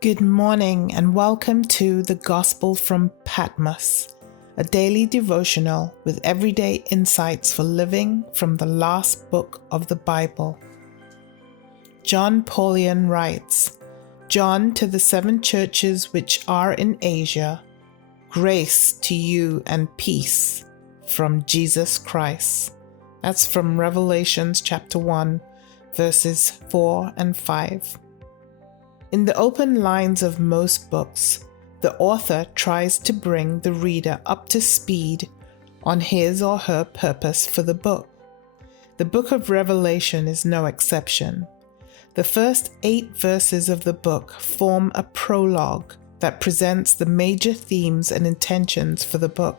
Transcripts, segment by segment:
Good morning and welcome to the Gospel from Patmos, a daily devotional with everyday insights for living from the last book of the Bible. Jon Paulien writes, John to the 7 churches which are in Asia, grace to you and peace from Jesus Christ. That's from Revelations chapter 1, verses 4 and 5. In the open lines of most books, the author tries to bring the reader up to speed on his or her purpose for the book. The book of Revelation is no exception. The first 8 verses of the book form a prologue that presents the major themes and intentions for the book.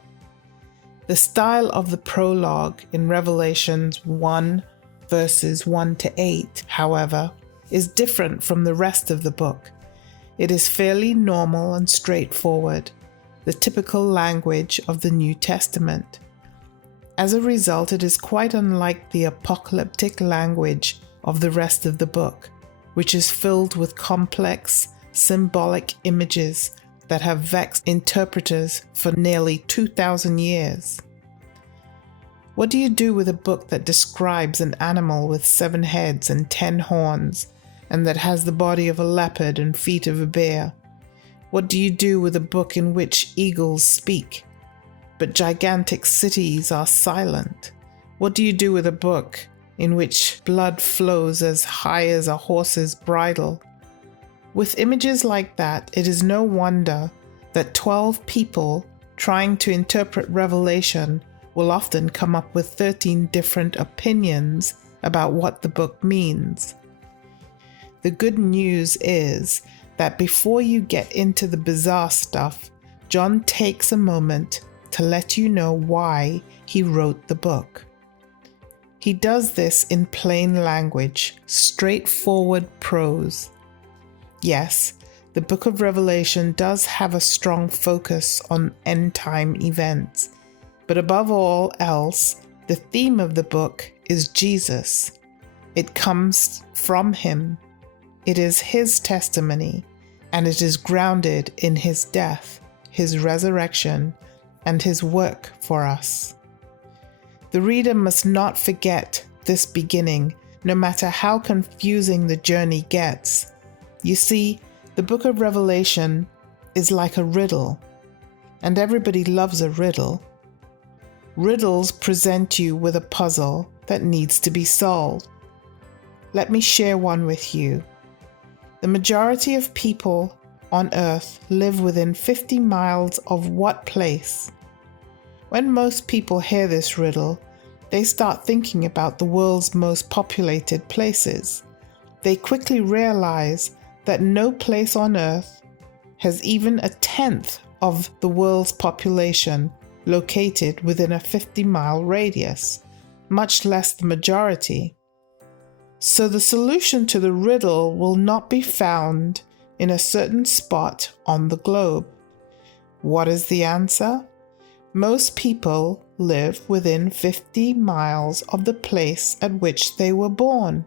The style of the prologue in Revelations 1 verses 1 to 8, however, is different from the rest of the book. It is fairly normal and straightforward, the typical language of the New Testament. As a result, it is quite unlike the apocalyptic language of the rest of the book, which is filled with complex, symbolic images that have vexed interpreters for nearly 2,000 years. What do you do with a book that describes an animal with 7 heads and 10 horns, and that has the body of a leopard and feet of a bear? What do you do with a book in which eagles speak, but gigantic cities are silent? What do you do with a book in which blood flows as high as a horse's bridle? With images like that, it is no wonder that 12 people trying to interpret Revelation will often come up with 13 different opinions about what the book means. The good news is that before you get into the bizarre stuff, John takes a moment to let you know why he wrote the book. He does this in plain language, straightforward prose. Yes, the book of Revelation does have a strong focus on end-time events, but above all else, the theme of the book is Jesus. It comes from him. It is his testimony, and it is grounded in his death, his resurrection, and his work for us. The reader must not forget this beginning, no matter how confusing the journey gets. You see, the book of Revelation is like a riddle, and everybody loves a riddle. Riddles present you with a puzzle that needs to be solved. Let me share one with you. The majority of people on Earth live within 50 miles of what place? When most people hear this riddle, they start thinking about the world's most populated places. They quickly realize that no place on Earth has even a tenth of the world's population located within a 50-mile radius, much less the majority. So the solution to the riddle will not be found in a certain spot on the globe. What is the answer? Most people live within 50 miles of the place at which they were born.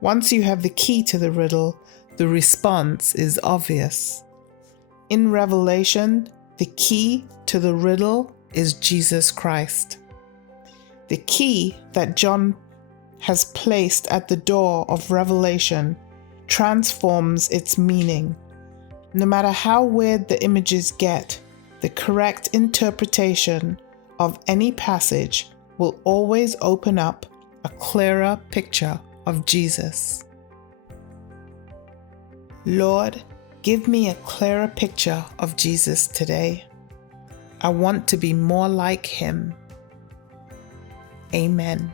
Once you have the key to the riddle, the response is obvious. In Revelation, the key to the riddle is Jesus Christ. The key that John has placed at the door of Revelation transforms its meaning. No matter how weird the images get, the correct interpretation of any passage will always open up a clearer picture of Jesus. Lord, give me a clearer picture of Jesus today. I want to be more like him. Amen.